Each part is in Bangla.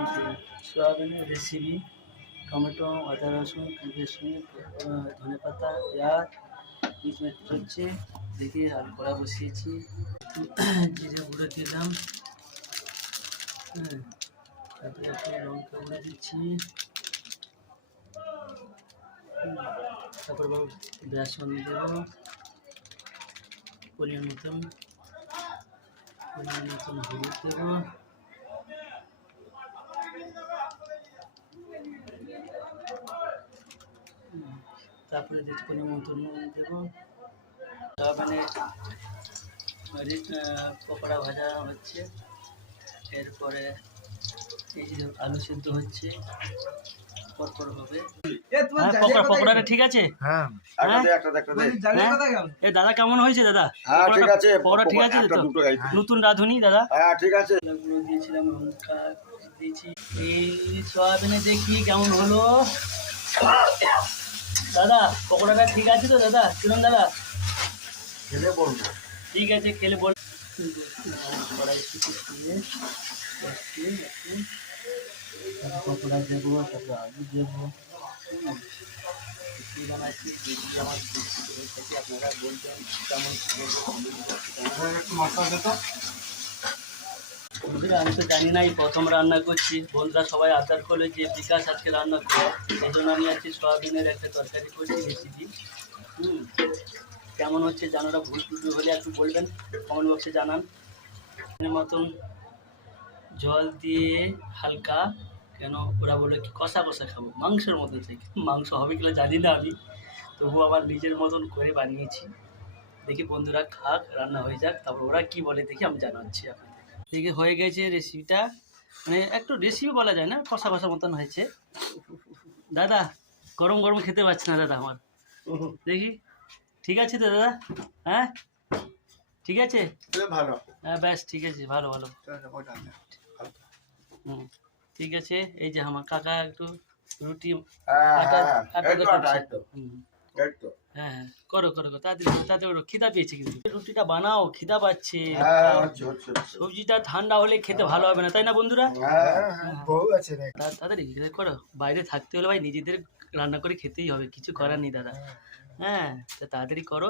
এই যে সোয়াবিনের রেসিপি, টমেটো, আদা রসুন, পেঁয়াজ, ধনে পাতা, পেঁয়াজ, মিট হচ্ছে দেখে আর কড়া বসিয়েছি, জিরে গুঁড়ো দিলাম, হ্যাঁ, তারপরে একটু লঙ্কা গুঁড়ো দিচ্ছি, তারপর বেসন দেবো পরিমাণ মতন হলুদ দেবো, তারপরে দিচ্ছি পরিমাণ মতন নুন দেবো। মানে পকোড়া ভাজা হচ্ছে, এরপরে এই যে আলু সেদ্ধ হচ্ছে, পরপর হবে। পকোড়াটা ঠিক আছে? হ্যাঁ, দাদা কেমন হয়েছে দাদা? পকোড়া ঠিক আছে তো? নতুন রাঁধুনি দাদা? হ্যাঁ ঠিক আছে। দিয়েছিলাম লঙ্কা দিয়েছি, এই সয়াবিনে দেখি কেমন হলো। দাদা পকোড়াটা ঠিক আছে তো দাদা? কিরম দাদা? খেলে বলবো। ঠিক আছে, খেলে বল। কড়াই দিয়ে পকোড়া দেবো, তারপরে আলু দেবো, বানাচ্ছি দেখি আমার আপনারা বলবেন কেমন মশলা দিত। আমি তো জানি না, এই প্রথম রান্না করছি। বন্ধুরা সবাই আবদার করলে যে বিকাশ আজকে রান্না করে, সেই জন্য আমি আজকে সয়াবিনের একটা তরকারি করছি রেসিপি। কেমন হচ্ছে জানাটা, ভুল টুল হলে একটু বলবেন, কমেন্ট বক্সে জানান। মতন জল দিয়ে হালকা, কেন ওরা বলে কি কষা কষা খাবো, মাংসের মতন চাই। মাংস হবে কিনা জানি না আমি, তবু আমার নিজের মতন করে বানিয়েছি। দেখি বন্ধুরা খাক, রান্না হয়ে যাক, তারপর ওরা কি বলে দেখি আমি জানাচ্ছি আপনাদের। দেখি হয়ে গেছে রেসিপিটা, মানে একটু রেসিপি বলা যায় না, কষা কষা মতন হয়েছে। দাদা গরম গরম খেতে পারছি না দাদা আমার, দেখি ঠিক আছে তো দাদা? হ্যাঁ ঠিক আছে, ভালো, হ্যাঁ ব্যাস ঠিক আছে, ভালো ভালো। ঠিক আছে। এই যে আমার কাকা একটু রুটি হ্যাঁ করো করো তাড়াতাড়ি করো, খিদা পেয়েছে কিন্তু। রুটিটা বানাও, খিদা পাচ্ছে। সবজিটা ঠান্ডা হলে খেতে ভালো হবে না, তাই না বন্ধুরা? তাড়াতাড়ি করো, বাইরে থাকতে হলে ভাই নিজেদের রান্না করে খেতেই হবে, কিছু করার নেই দাদা। হ্যাঁ তা তাড়াতাড়ি করো,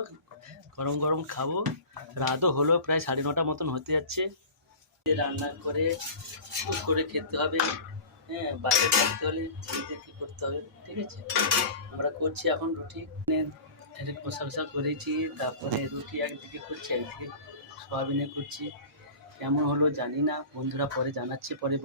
গরম গরম খাবো। রাতও হলো, প্রায় 9:30 মতন হতে যাচ্ছে। রান্না করে খেতে হবে, হ্যাঁ বাইরে থাকতে হলে নিজেদেরকে করতে হবে, ঠিক আছে? আমরা করছি এখন রুটি, কষা কষা করেছি, তারপরে রুটি একদিকে করছি, একদিকে সয়াবিনে করছি। কেমন হলো জানি না, বন্ধুরা পরে জানাচ্ছে, পরে